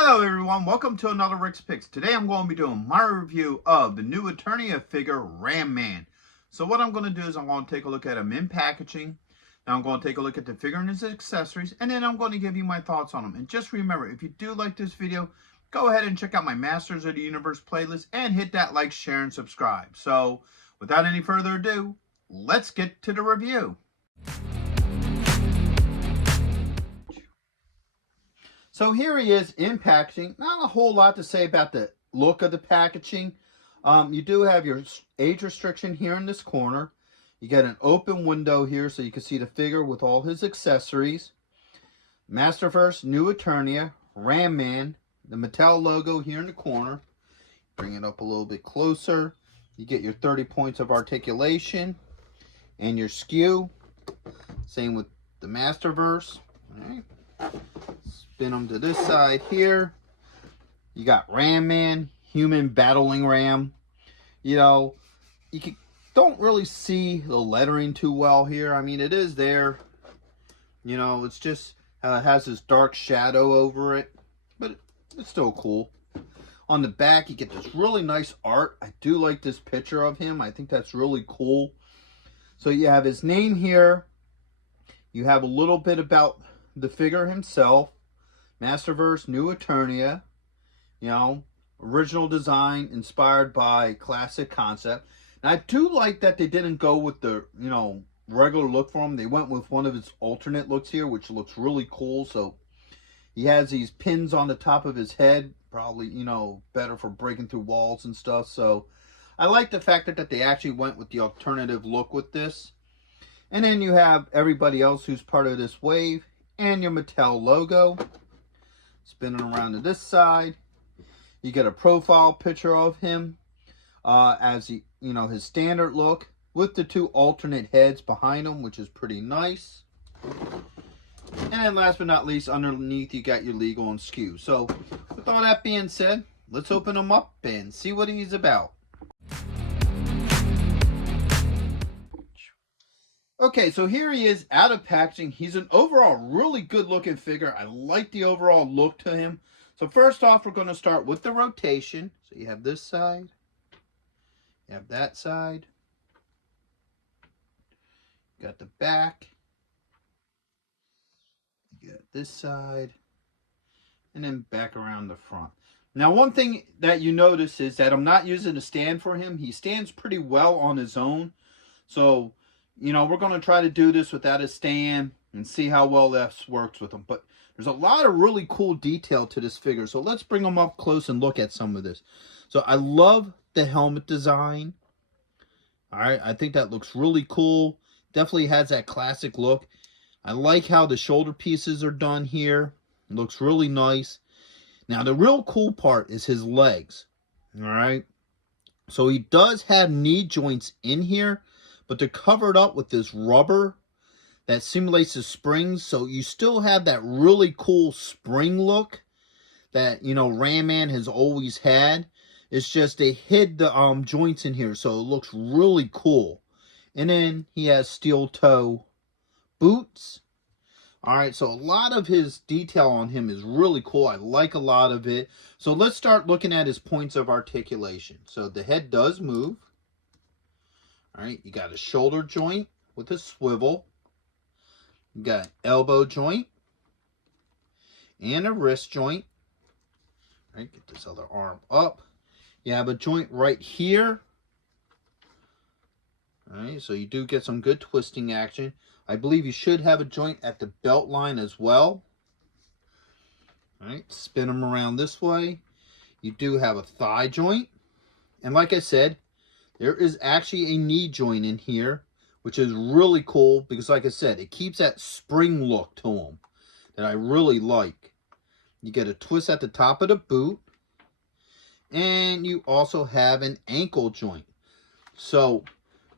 Hello everyone, welcome to another Rick's Picks. Today I'm going to be doing my review of the new Eternia figure, Ram Man. So what I'm going to do is I'm going to take a look at him in packaging. Now I'm going to take a look at the figure and his accessories, and then I'm going to give you my thoughts on him. And just remember, if you do like this video, go ahead and check out my Masters of the Universe playlist and hit that like, share, and subscribe. So without any further ado, let's get to the review. So here he is in packaging. Not a whole lot to say about the look of the packaging. You do have your age restriction here in this corner. You get an open window here so you can see the figure with all his accessories. Universe New Eternia, Ram Man, the Mattel logo here in the corner. Bring it up a little bit closer. You get your 30 points of articulation and your skew. Same with the Masterverse. All right. Spin them to this side here. You got Ram Man, human battling ram. You know, don't really see the lettering too well here. I mean, it is there. You know, it's just it has this dark shadow over it, but it's still cool. On the back, you get this really nice art. I do like this picture of him. I think that's really cool. So you have his name here. You have a little bit about the figure himself. Masterverse New Eternia, you know, original design inspired by classic concept. And I do like that they didn't go with the, you know, regular look for him. They went with one of his alternate looks here, which looks really cool. So he has these pins on the top of his head, probably, you know, better for breaking through walls and stuff. So I like the fact that they actually went with the alternative look with this. And then you have everybody else who's part of this wave and your Mattel logo. Spinning around to this side, you get a profile picture of him as he, you know, his standard look with the two alternate heads behind him, which is pretty nice. And then last but not least, underneath you got your legal and skew. So with all that being said, let's open him up and see what he's about. Okay, so here he is out of packaging. He's an overall really good looking figure. I like the overall look to him. So first off, we're going to start with the rotation. So you have this side. You have that side. You got the back. You got this side. And then back around the front. Now, one thing that you notice is that I'm not using a stand for him. He stands pretty well on his own. So, you know, we're going to try to do this without a stand and see how well this works with him. But there's a lot of really cool detail to this figure. So let's bring him up close and look at some of this. So I love the helmet design. All right, I think that looks really cool. Definitely has that classic look. I like how the shoulder pieces are done here. It looks really nice. Now, the real cool part is his legs. All right. So he does have knee joints in here, but they're covered up with this rubber that simulates the springs. So you still have that really cool spring look that, you know, Ram Man has always had. It's just they hid the joints in here, so it looks really cool. And then he has steel toe boots. All right, so a lot of his detail on him is really cool. I like a lot of it. So let's start looking at his points of articulation. So the head does move. All right, you got a shoulder joint with a swivel. You got an elbow joint and a wrist joint. All right, get this other arm up. You have a joint right here. All right, so you do get some good twisting action. I believe you should have a joint at the belt line as well. All right, spin them around this way. You do have a thigh joint. And like I said, there is actually a knee joint in here, which is really cool because, like I said, it keeps that spring look to him that I really like. You get a twist at the top of the boot, and you also have an ankle joint. So,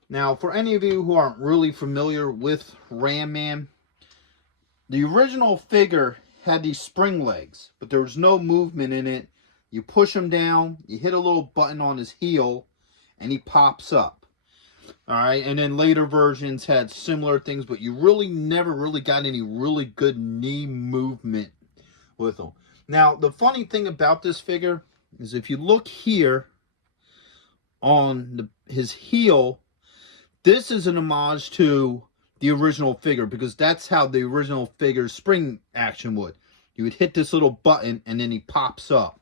now, for any of you who aren't really familiar with Ram Man, the original figure had these spring legs, but there was no movement in it. You push him down, you hit a little button on his heel, and he pops up. All right, and then later versions had similar things, but you really never really got any really good knee movement with him. Now, the funny thing about this figure is if you look here on his heel, this is an homage to the original figure, because that's how the original figure's spring action would. You would hit this little button and then he pops up.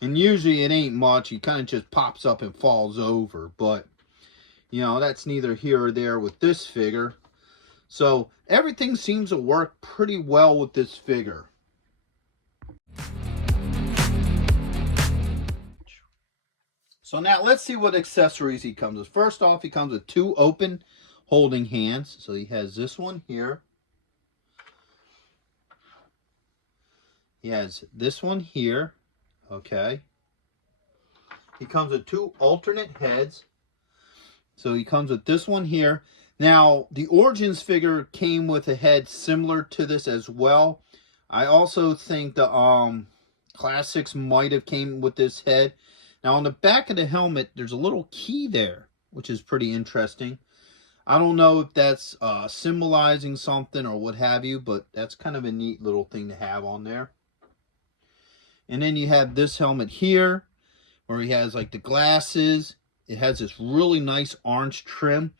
And usually it ain't much. He kind of just pops up and falls over. But, you know, that's neither here or there with this figure. So everything seems to work pretty well with this figure. So now let's see what accessories he comes with. First off, he comes with 2 open holding hands. So he has this one here. He has this one here. Okay. He comes with 2 alternate heads. So he comes with this one here. Now, the Origins figure came with a head similar to this as well. I also think the Classics might have came with this head. Now, on the back of the helmet, there's a little key there, which is pretty interesting. I don't know if that's symbolizing something or what have you, but that's kind of a neat little thing to have on there. And then you have this helmet here, where he has like the glasses. It has this really nice orange trim.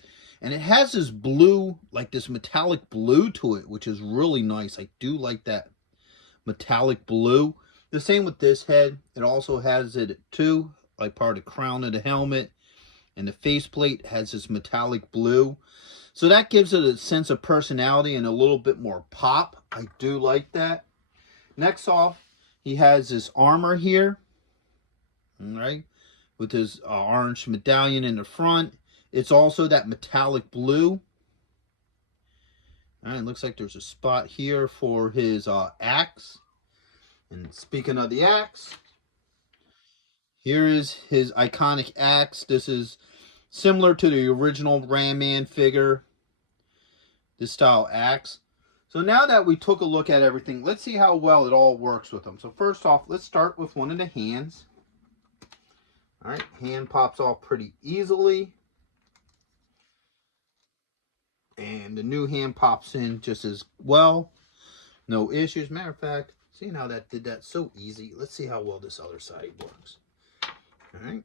And it has this blue, like this metallic blue to it, which is really nice. I do like that metallic blue. The same with this head. It also has it too, like part of the crown of the helmet. And the faceplate has this metallic blue. So that gives it a sense of personality and a little bit more pop. I do like that. Next off, he has this armor here. All right. With his orange medallion in the front. It's also that metallic blue. All right, it looks like there's a spot here for his axe. And speaking of the axe, here is his iconic axe. This is similar to the original Ram Man figure, this style axe. So now that we took a look at everything, let's see how well it all works with them. So first off, let's start with one of the hands. All right, hand pops off pretty easily. And the new hand pops in just as well. No issues. Matter of fact, seeing how that did that so easy, let's see how well this other side works. All right.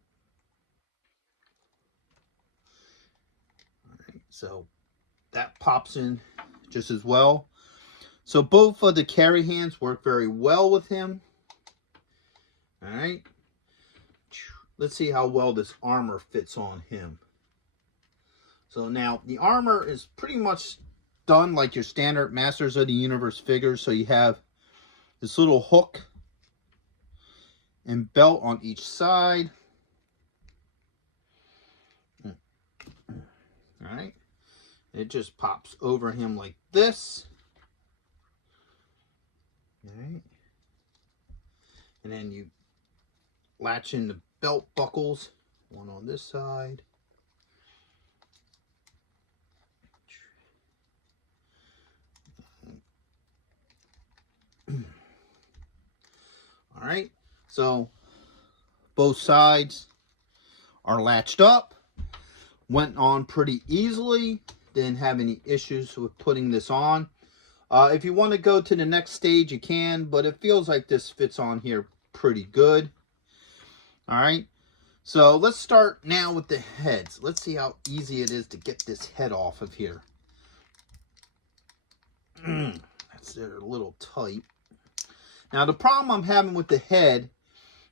All right, so that pops in just as well. So both of the carry hands work very well with him. All right. Let's see how well this armor fits on him. So now the armor is pretty much done like your standard Masters of the Universe figures. So you have this little hook and belt on each side. All right. It just pops over him like this. All right. And then you latch in the belt buckles, one on this side. All right, so both sides are latched up. Went on pretty easily. Didn't have any issues with putting this on. If you want to go to the next stage, you can, but it feels like this fits on here pretty good. All right, so let's start now with the heads. Let's see how easy it is to get this head off of here. That's a little tight. Now, the problem I'm having with the head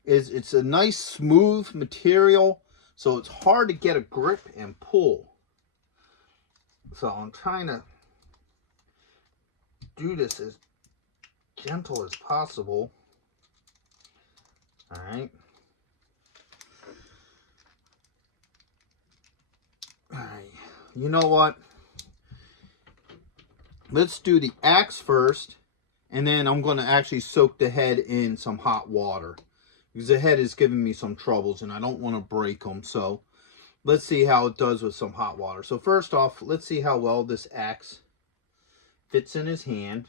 is it's a nice smooth material, so it's hard to get a grip and pull. So I'm trying to do this as gentle as possible. All right. All right. You know what? Let's do the axe first. And then I'm going to actually soak the head in some hot water. Because the head is giving me some troubles and I don't want to break them. So let's see how it does with some hot water. So first off, let's see how well this axe fits in his hand.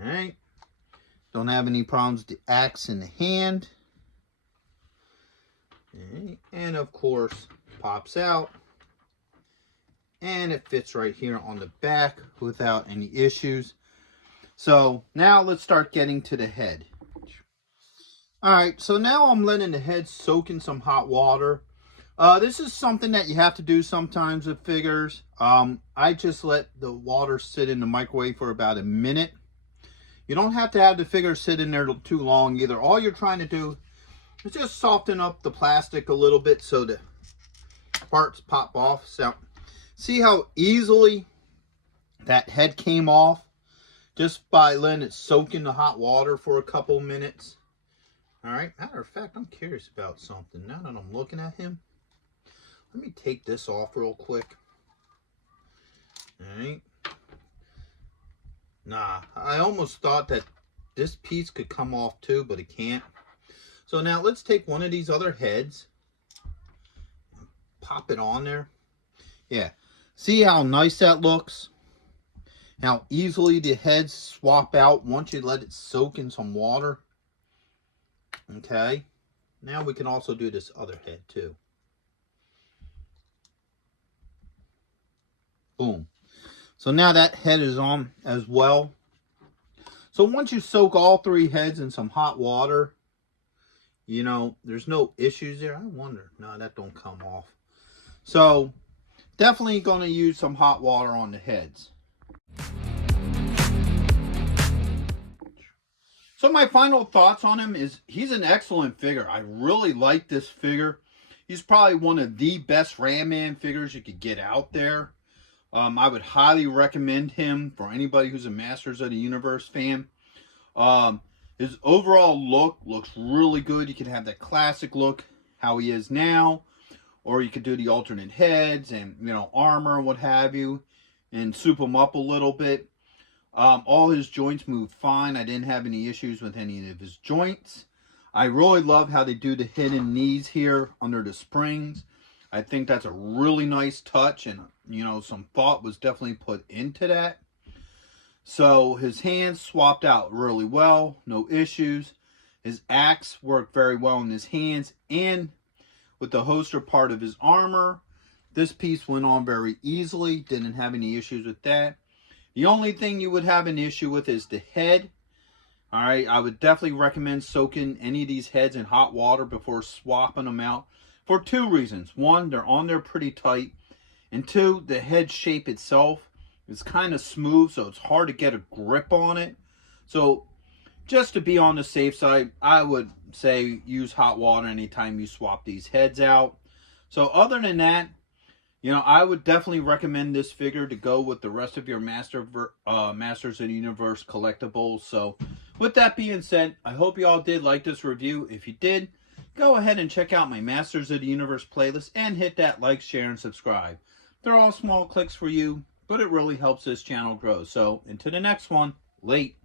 Alright. Don't have any problems with the axe in the hand. Alright. And of course, pops out. And it fits right here on the back without any issues. So now let's start getting to the head. Alright, so now I'm letting the head soak in some hot water. This is something that you have to do sometimes with figures. I just let the water sit in the microwave for about a minute. You don't have to have the figure sit in there too long either. All you're trying to do is just soften up the plastic a little bit so the parts pop off. So see how easily that head came off just by letting it soak in the hot water for a couple minutes. Alright, matter of fact, I'm curious about something. Now that I'm looking at him, let me take this off real quick. Alright. Nah, I almost thought that this piece could come off too, but it can't. So now let's take one of these other heads, pop it on there. Yeah, see how nice that looks? How easily the heads swap out once you let it soak in some water. Okay, now we can also do this other head too. Boom. So now that head is on as well. So once you soak all three heads in some hot water, you know, there's no issues there. I wonder, no, that don't come off. So definitely going to use some hot water on the heads. So my final thoughts on him is he's an excellent figure. I really like this figure. He's probably one of the best Ram Man figures you could get out there. I would highly recommend him for anybody who's a Masters of the Universe fan. His overall look looks really good. You can have that classic look, how he is now. Or you could do the alternate heads and, you know, armor and what have you. And soup him up a little bit. All his joints move fine. I didn't have any issues with any of his joints. I really love how they do the hidden knees here under the springs. I think that's a really nice touch, and you know, some thought was definitely put into that. So his hands swapped out really well, no issues. His axe worked very well in his hands, and with the holster part of his armor, this piece went on very easily. Didn't have any issues with that. The only thing you would have an issue with is the head. Alright, I would definitely recommend soaking any of these heads in hot water before swapping them out. For two reasons. One, they're on there pretty tight. And two, the head shape itself is kind of smooth, so it's hard to get a grip on it. So, just to be on the safe side, I would say use hot water anytime you swap these heads out. So, other than that, you know, I would definitely recommend this figure to go with the rest of your Masters of the Universe collectibles. So, with that being said, I hope you all did like this review. If you did, go ahead and check out my Masters of the Universe playlist and hit that like, share, and subscribe. They're all small clicks for you, but it really helps this channel grow. So, until the next one, late.